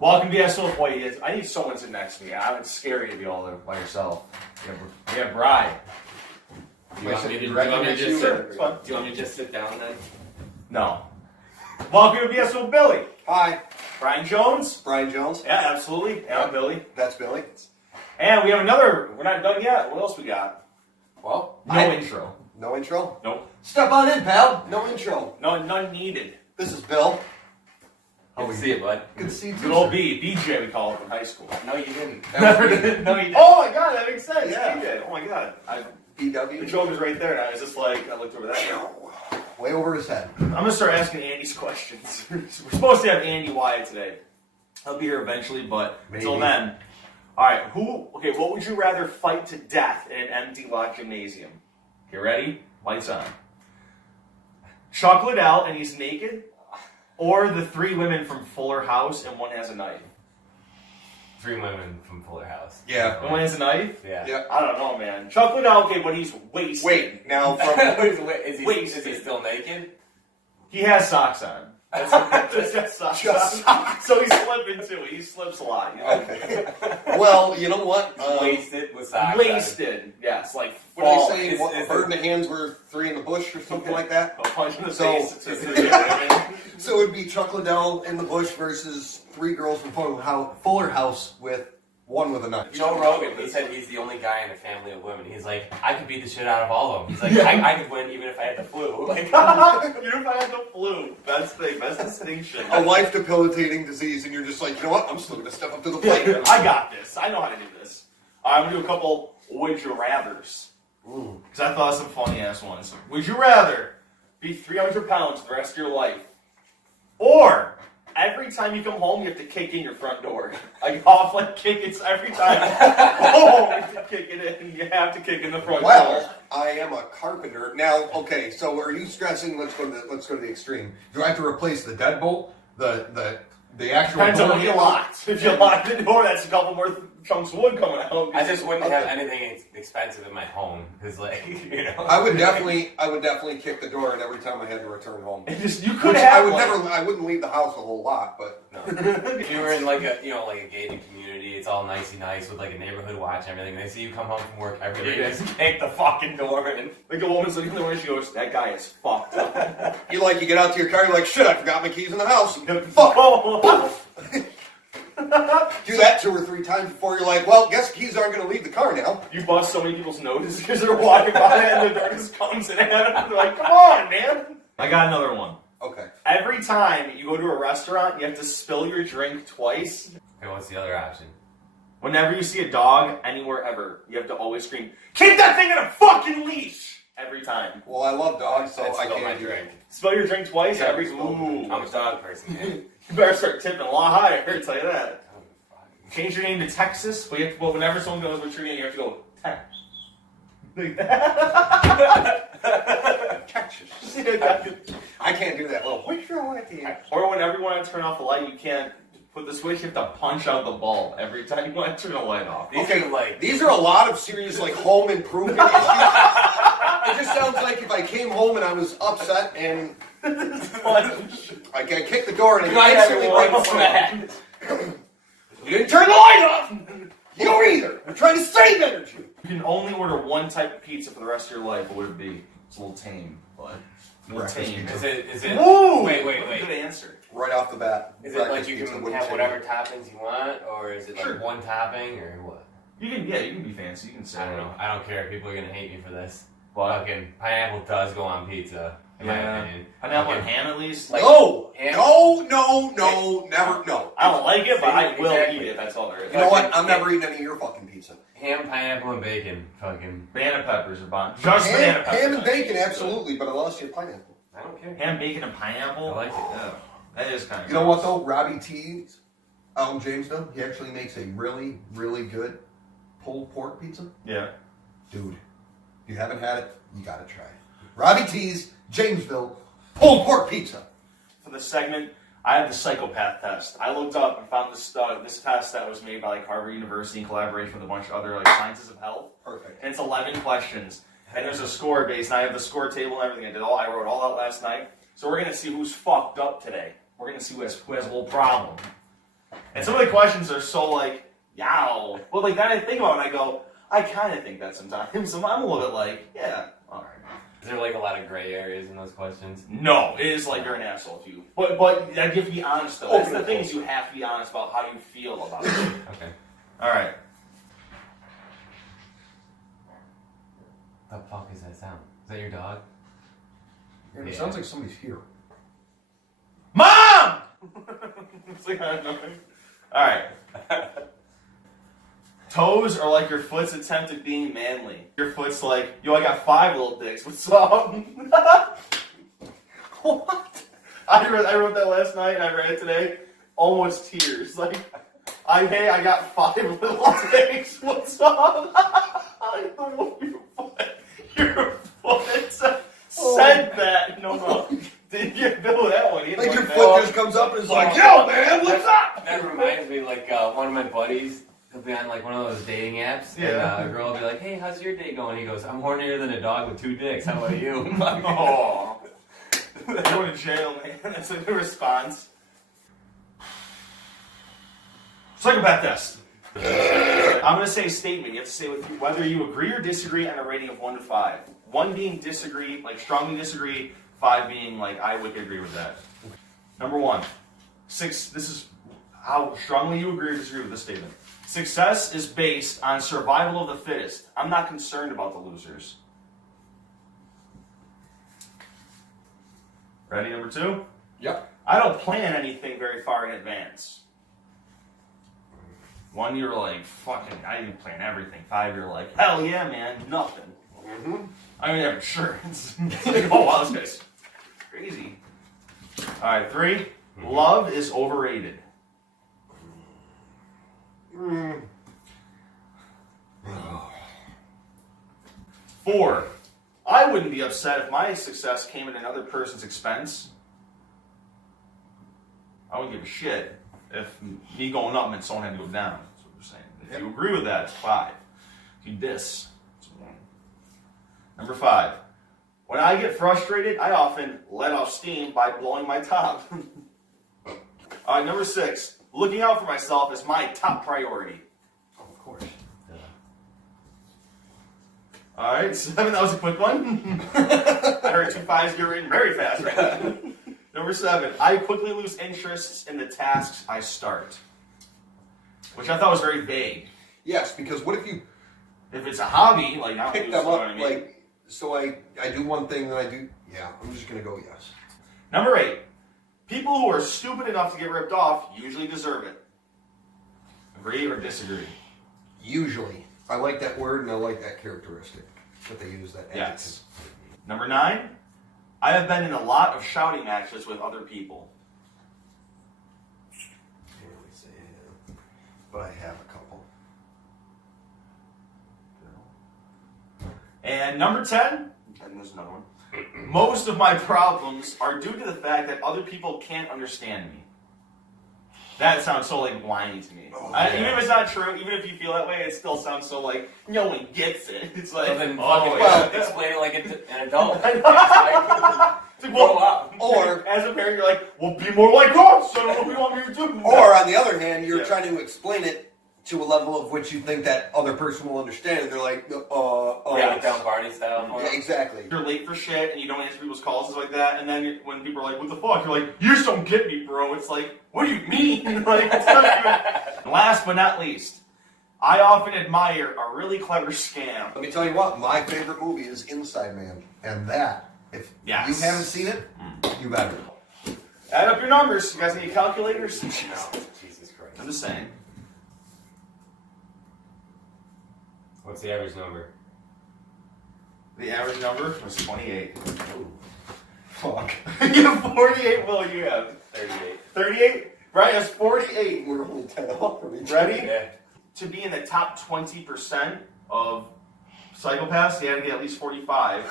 Welcome to BSO. Boy, I need someone to sit next to me. It's scary to be all there by yourself. You have Bri. Do you want me to just sit down then? No. Welcome to BSO Billy. Hi. Brian Jones. Brian Jones. Yeah, absolutely. And I'm Billy. That's Billy. And we have another. We're not done yet. What else we got? Well, No intro. No intro? Nope. Step on in, pal. No intro. No, none needed. This is Bill. Good to see you, bud. Good to see you too. Good old B. BJ, we call it in high school. No, you didn't. No, you did. Oh my god, that makes sense. Yeah. BJ. Oh my god. The BW. joke is right there, and I was just like, I looked over that. Way over his head. I'm gonna start asking Andy's questions. We're supposed to have Andy Wyatt today. He'll be here eventually, but until then. Alright, what would you rather fight to death in an empty lot gymnasium? Okay, ready? Lights on. Chuck Liddell and he's naked? Or the three women from Fuller House and one has a knife? Three women from Fuller House. Yeah. And one has a knife? Yeah. I don't know, man. Chuck Liddell, okay, but he's wasted. Wait, now from... is he still naked? He has socks on. Just socks. So he's slipping too. He slips a lot. You know? Okay. Well, you know what? Wasted with socks. Wasted. Yes, like What do they say? A bird in the hands were three in the bush or something like that? A punch in the So- face. So it would be Chuck Liddell in the bush versus three girls from Fuller House with one with a knife. Joe Rogan, he said he's the only guy in a family of women. He's like, I could beat the shit out of all of them. He's like, I could win even if I had the flu. Like, Even if I had the flu. Best thing. Best distinction. A life-debilitating disease, and you're just like, you know what? I'm still going to step up to the plate. I got this. I know how to do this. I'm going to do a couple would you rathers. Because I thought of some funny-ass ones. Would you rather be 300 pounds the rest of your life? Or every time you come home, you have to kick in your front door. Like kick it every time. Oh, you have to kick it in. You have to kick in the front door. Well, I am a carpenter. Now, okay, so are you stressing, let's go to the extreme. Do I have to replace the deadbolt? The actual Depends on door what you handle? locked. If you lock the door, that's a couple more chunks of wood coming out. I just wouldn't have anything expensive in my home. Because, like, you know. I would definitely kick the door in every time I had to return home. You could have I wouldn't leave the house a whole lot, but No. If you were in like a gated community, it's all nicey nice with like a neighborhood watch and everything. They see you come home from work every day, you just kick the fucking door and like a woman's looking in the window, she goes, that guy is fucked up. you get out to your car, you're like, shit, I forgot my keys in the house. Fuck. Do that 2 or 3 times before you're like, well, guess keys aren't going to leave the car now. You bust so many people's noses because they're walking by and the door just comes in at them. They're like, come on, man. I got another one. Okay. Every time you go to a restaurant, you have to spill your drink twice. Okay, what's the other option? Whenever you see a dog anywhere ever, you have to always scream, keep that thing in a fucking leash! Every time. Well, I love dogs, so That's I still my can't do drink. Spill your drink twice? Yeah, every I'm a dog person, man. You better start tipping a lot higher, I'll tell you that. Change your name to Texas, but whenever someone goes, what's your name, you have to go, Texas. Like that. Texas. I can't do that little, which one at the end? Or whenever you want to turn off the light, you can't put the switch, you have to punch out the bulb every time you want to turn the light off. These are a lot of serious, home improvement issues. It just sounds like if I came home and I was upset and I kicked the door and I instantly right in front of me. You didn't turn the light off! You either! I'm trying to save energy! You can only order one type of pizza for the rest of your life. What would it be? It's a little tame, but a little tame. Is it? Woo! Wait. Good answer. Right off the bat. Is it like you can have whatever toppings you want, or is it like one topping, or what? You can be fancy. You can say. I don't know. I don't care. People are gonna hate me for this. Fucking pineapple does go on pizza, in my opinion. Pineapple and ham at least. No, never, no. I don't like it, but I will eat it. That's all there is. You know what? I'm never eating any of your fucking pizza. Ham, pineapple, and bacon. Fucking banana peppers are bomb. Just banana peppers. Ham and bacon, absolutely, but I lost you pineapple. I don't care. Ham, bacon, and pineapple. I like it. Oh, that is kind of. You know what though? Robbie T's out in Jamesville, he actually makes a really, really good pulled pork pizza. Yeah. Dude, if you haven't had it, you gotta try it. Robbie T's, Jamesville, pulled pork pizza. For the segment, I have the psychopath test. I looked up and found this test that was made by Harvard University in collaboration with a bunch of other sciences of health. Perfect. And it's 11 questions. And there's a score base, and I have the score table and everything. I wrote all out last night. So we're gonna see who's fucked up today. We're gonna see who has a little problem. And some of the questions are so like, yow. But like then I think about it and I go, I kind of think that sometimes. So I'm a little bit like, yeah, all right. Is there like a lot of gray areas in those questions? No, it is like you're an asshole if you. But you have to be honest though. That's the thing is you have to be honest about how you feel about it. Okay. All right. What the fuck is that sound? Is that your dog? Yeah, it sounds like somebody's here. Mom! It's like, I don't know. All right. Toes are like your foot's attempt at being manly. Your foot's like, yo, I got 5 little dicks. What's up? What? I wrote that last night and I read it today. Almost tears. Like, hey, I got 5 little dicks. What's up? I don't know your foot said that. No. Didn't get Bill that one. Like your foot just comes up and is like, yo, man, what's up? That reminds me, like, one of my buddies, he'll be on, like, one of those dating apps, Yeah. and a girl will be like, hey, how's your day going? He goes, I'm hornier than a dog with 2 dicks. How about you? I'm like, Oh. Going to jail, man. That's a good response. Psychopath test. I'm going to say a statement. You have to say whether you agree or disagree on a rating of 1 to 5. 1 being disagree, like strongly disagree. 5 being like, I would agree with that. Number 1. This is how strongly you agree or disagree with this statement. Success is based on survival of the fittest. I'm not concerned about the losers. Ready, number 2? Yep. I don't plan anything very far in advance. 1, you're like, fucking, I didn't plan everything. 5, you're like, hell yeah, man, nothing. Mm-hmm. I mean, yeah, sure. It's like, oh, wow, this guy's crazy. All right, 3. Love is overrated. 4. I wouldn't be upset if my success came at another person's expense. I wouldn't give a shit if me going up meant someone had to go down. That's what we're saying. If you agree with that, it's 5. If you diss, it's 1. Number 5. When I get frustrated, I often let off steam by blowing my top. All right, number 6. Looking out for myself is my top priority. Oh, of course. All right, 7. That was a quick one. I heard 2 5s get written very fast right now. Number 7. I quickly lose interests in the tasks I start. Which I thought was very vague. Yes, because what if you If it's a hobby, like I pick don't them know up, what I mean. like, so I do one thing, then I do, yeah, I'm just going to go yes. Number 8. People who are stupid enough to get ripped off usually deserve it. Agree or disagree? Usually. I like that word and I like that characteristic that they use, that adjective. Yes. Number 9. I have been in a lot of shouting matches with other people. Here, let me see. But I have a couple. And number 10, and there's another one. Most of my problems are due to the fact that other people can't understand me. That sounds so like whiny to me. Oh, Even if it's not true, even if you feel that way, it still sounds so like no one gets it. It's like, So then well, explain it like an adult. I know. It's like, grow up. Or, as a parent, you're like, well, be more like us. So what do you want me to do? or on the other hand, you're Yeah. trying to explain it to a level of which you think that other person will understand, and they're like, Yeah, down party style. Yeah, exactly. You're late for shit and you don't answer people's calls and stuff like that, and then when people are like, what the fuck? You're like, you just don't get me, bro. It's like, what do you mean? Like, it's not even... Last but not least, I often admire a really clever scam. Let me tell you what, my favorite movie is Inside Man, and that, if Yes. you haven't seen it, you better. Add up your numbers. You guys need calculators? No, Jesus Christ. I'm just saying. What's the average number? The average number was 28. Ooh. Fuck. You have 48? Well, you have 38. 38? Brian has 48. We're only 10 off from each Ready? Yeah. To be in the top 20% of psychopaths, you had to get at least 45.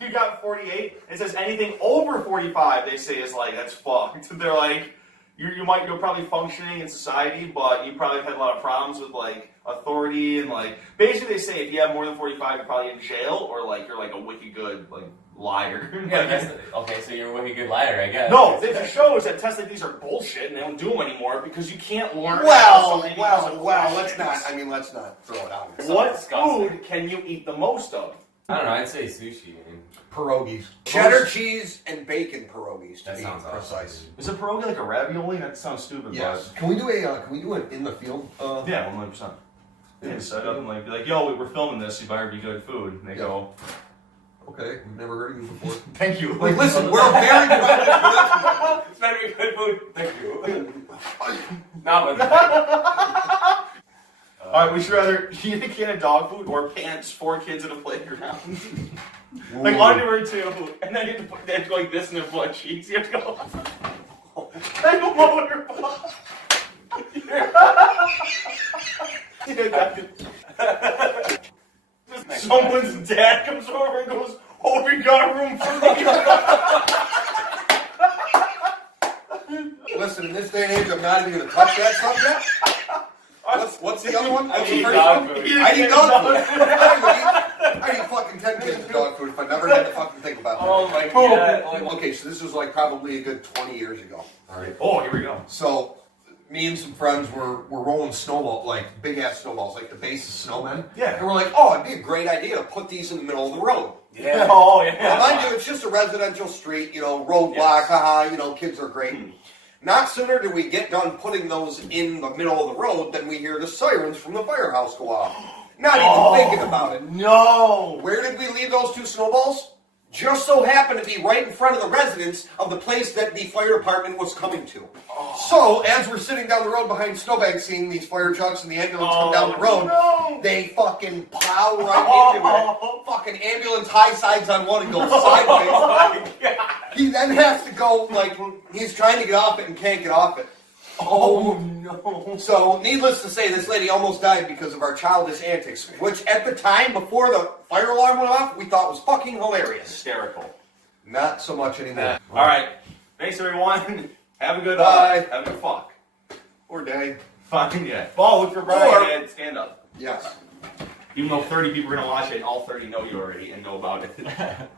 You got 48. It says anything over 45, they say is like, that's fucked. They're like, you're probably functioning in society, but you probably have had a lot of problems with like authority and like, basically they say if you have more than 45, you're probably in jail or like you're like a wicked good like liar. Yeah, okay, so you're a wicked good liar, I guess. No, there's shows that tests like these are bullshit and they don't do them anymore because you can't learn. Let's not. I mean, let's not throw it out. What food can you eat the most of? I don't know. I'd say sushi. Pierogies. Cheddar cheese and bacon pierogies, to be precise. Awesome. Is a pierogi like a ravioli? That sounds stupid. Yes. Can we do an in the field? Yeah, 100%. They set up and be like, yo, we're filming this. You better be good food. And they go, okay, we've never heard of you before. thank you. Like, listen, we're a very good. It's better be good food. Thank you. No, but. All right, we should rather eat a can of dog food or pants 4 kids at a playground. Like underwear too, and then you have to put that like this in their butt cheeks. You have to go like a motorball. Someone's dad comes over and goes, "Hope you got room for me." Listen, in this day and age, I'm not even going to touch that subject. What's the other one? I What's the eat first dog one? food. I eat dog food. I eat fucking 10 cans of dog food if I never had to fucking think about that. Oh my god. Okay, so this was like probably a good 20 years ago. All right. Oh, here we go. So me and some friends were rolling snowball, like big ass snowballs, like the base of snowmen. Yeah. And we're like, oh, it'd be a great idea to put these in the middle of the road. Yeah. Oh yeah. Well, mind you, it's just a residential street, roadblock, haha, kids are great. Not sooner do we get done putting those in the middle of the road than we hear the sirens from the firehouse go off. Not even thinking about it. No. Where did we leave those 2 snowballs? Just so happened to be right in front of the residence of the place that the fire department was coming to. So, as we're sitting down the road behind Snowbank seeing these fire trucks and the ambulance come down the road, they fucking plow right into it. Fucking ambulance high sides on one and goes sideways. Oh my god. He then has to go, like, he's trying to get off it and can't get off it. Oh no. So, needless to say, this lady almost died because of our childish antics, which at the time, before the fire alarm went off, we thought was fucking hilarious. Hysterical. Not so much anymore. All right. Thanks everyone. Have a good Bye. have a good fuck. Or day. Fine, yeah. Ball, look for Brian and stand up. Yes. Even though 30 people are gonna watch it, and all 30 know you already and know about it.